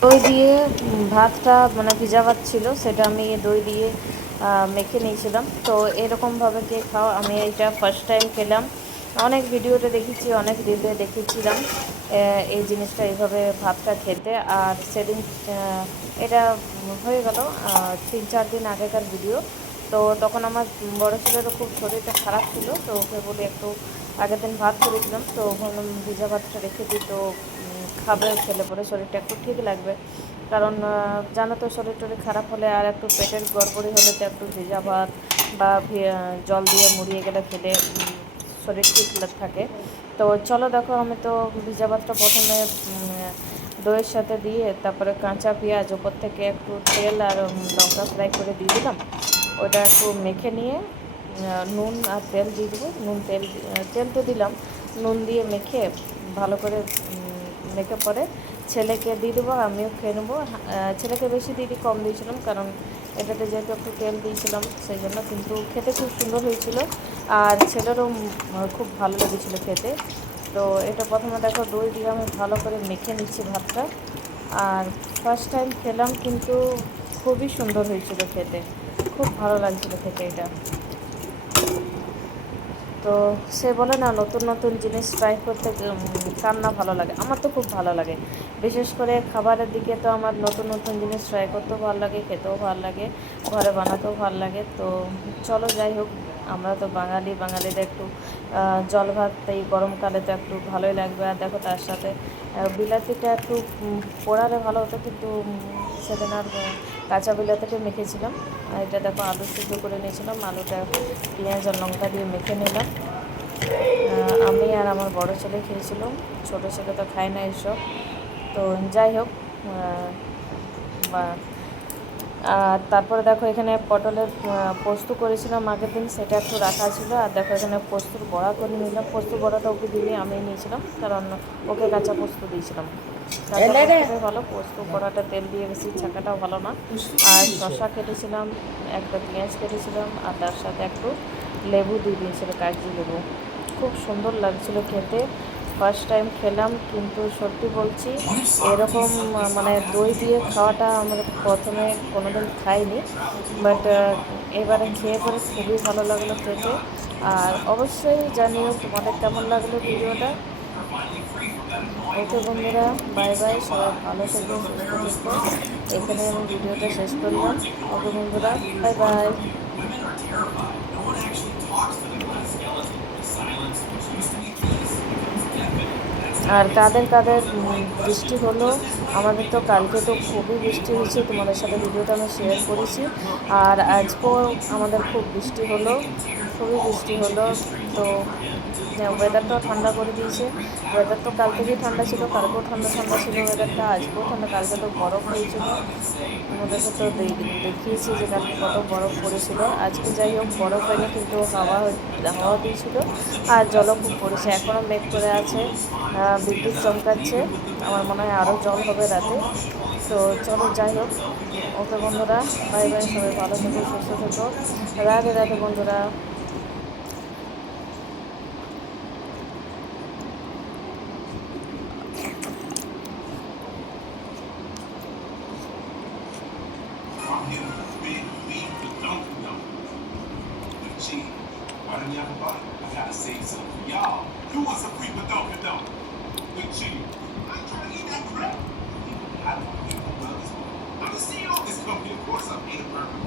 দই দিয়ে ভাতটা মানে ভিজা ভাত ছিল, সেটা আমি দই দিয়ে মেখে নিয়েছিলাম। তো এরকমভাবে কে খাও, আমি এইটা ফার্স্ট টাইম খেলাম। অনেক ভিডিওতে দেখেছি, অনেক রিলে দেখেছিলাম এই জিনিসটা এইভাবে ভাতটা খেতে। আর সেদিন এটা হয়ে গেল 3-4 দিন আগেকার ভিডিও। তো তখন আমার বড় ছেলেরও খুব শরীরটা খারাপ ছিল, তো ওকে বলে একটু আগের দিন ভাত করেছিলাম, তো ভাবলাম ভিজা ভাতটা রেখে দিই, তো খাবে, খেলে পরে শরীরটা একটু ঠিক লাগবে। কারণ জানো তো, শরীর টরীর খারাপ হলে আর একটু পেটের গড়বড়ি হলে তো একটু ভিজা ভাত বা জল দিয়ে মুড়িয়ে গেলে খেলে শরীর ঠিক থাকে। তো চলো দেখো, আমি তো ভিজা ভাতটা প্রথমে দইয়ের সাথে দিয়ে, তারপরে কাঁচা পেঁয়াজ ওপর থেকে একটু তেল আর লঙ্কা ফ্রাই করে দিয়ে দিলাম। ওটা একটু মেখে নিয়ে নুন আর তেল দিয়ে দেবো। তেল তো দিলাম, নুন দিয়ে মেখে ভালো করে মেখে পরে ছেলেকে দিয়ে দেবো, আমিও খেয়ে নেবো। ছেলেকে বেশি দিই, কম দিয়েছিলাম, কারণ এটাতে যেহেতু একটু তেল দিয়েছিলাম সেই জন্য। কিন্তু খেতে খুব সুন্দর হয়েছিল, আর ছেলেরও খুব ভালো লেগেছিলো খেতে। তো এটা প্রথমে দেখো দই দিয়ে আমি ভালো করে মেখে নিচ্ছি ভাতটা। আর ফার্স্ট টাইম খেলাম, কিন্তু খুবই সুন্দর হয়েছিল খেতে, খুব ভালো লাগছিলো খেতে এটা। তো সে বলে না, নতুন নতুন জিনিস ট্রাই করতে কার না ভালো লাগে, আমার তো খুব ভালো লাগে। বিশেষ করে খাবারের দিকে তো আমার নতুন নতুন জিনিস ট্রাই করতেও ভালো লাগে, খেতেও ভালো লাগে, ঘরে বানাতেও ভালো লাগে। তো চলো যাই হোক, আমরা তো বাঙালিদের একটু জল ভাত এই গরমকালে তো একটু ভালোই লাগবে। আর দেখো তার সাথে বিলাতিটা একটু পোড়ালে ভালো হতো, কিন্তু সেদিন আর কাঁচা বিলাতিটা মেখেছিলাম। আর এটা দেখো আলু সিদ্ধ করে নিয়েছিলাম, আলুটা পেঁয়াজ আর লঙ্কা দিয়ে মেখে নিলাম। আমি আর আমার বড় ছেলে খেয়েছিলাম, ছোটো ছেলে তো খায় না এসব। তো যাই হোক, বা তারপরে দেখো এখানে পটলের পোস্ত করেছিলাম আগের দিন, সেটা একটু রাখা ছিল। আর দেখো এখানে পোস্তর বড়া করে নিলাম। পোস্ত বড়াটা ওকে দিলে আমি নিয়েছিলাম, কারণ ওকে কাঁচা পোস্ত দিয়েছিলাম। কাঁচা পোস্তটাই ভালো, পোস্ত বড়াটা তেল দিয়ে বেশি ছাকাটাও ভালো না। আর শসা কেটেছিলাম, একটা পেঁয়াজ কেটেছিলাম, আর তার সাথে একটু লেবু দিয়ে দিয়েছিল, কাগজি লেবু। খুব সুন্দর লাগছিল খেতে। ফার্স্ট টাইম খেলাম, কিন্তু সত্যি বলছি এরকম মানে দই দিয়ে খাওয়াটা আমরা প্রথমে কোনোদিন খাইনি, বাট এবারে খেয়ে পরে খুবই ভালো লাগলো খেতে। আর অবশ্যই জানিও তোমাদের কেমন লাগলো ভিডিওটা। ওকে বন্ধুরা, বাই বাই, সবাই ভালো থেকো, সুস্থ থেকো। এখানে আমি ভিডিওটা শেষ করলাম। ওকে বন্ধুরা, বাই বাই। আর কাদের কাদের বৃষ্টি হলো, আমাদের তো কালকে তো খুবই বৃষ্টি হয়েছে, তোমাদের সাথে ভিডিওটা আমি শেয়ার করেছি। আর আজকেও আমাদের খুব বৃষ্টি হলো, খুবই বৃষ্টি হলো। তো ওয়েদারটাও ঠান্ডা করে দিয়েছে। ওয়েদার তো কাল থেকেই ঠান্ডা ছিল, কালকেও ঠান্ডা ঠান্ডা ছিল ওয়েদারটা, আজকেও ঠান্ডা। কালকে তো বরফ হয়েছিল, আমাদেরকে তো দেখিয়েছি যে কালকে কত বরফ পড়েছিল। আজকে যাই হোক বরফ হয়নি, কিন্তু হাওয়া দিয়েছিল, আর জলও খুব পড়েছে। এখনও মেঘ করে আছে, বিদ্যুৎ চমকাচ্ছে, আমার মনে হয় আরও জল হবে রাতে। তো চলো যাই হোক, ওকে বন্ধুরা, বাই বাই, সবাই ভালো থেকো, সুস্থ থেকো। রাধে রাধে বন্ধুরা। From him, big lead the Dunkin' Donuts. With cheese. Why didn't you have a bite? I gotta save some for y'all. Who wants a free Dunkin' Donuts? With cheese. I ain't trying to eat that crap. I don't want to eat the burgers. I'm the CEO of this company, of course. I'm eating a burger.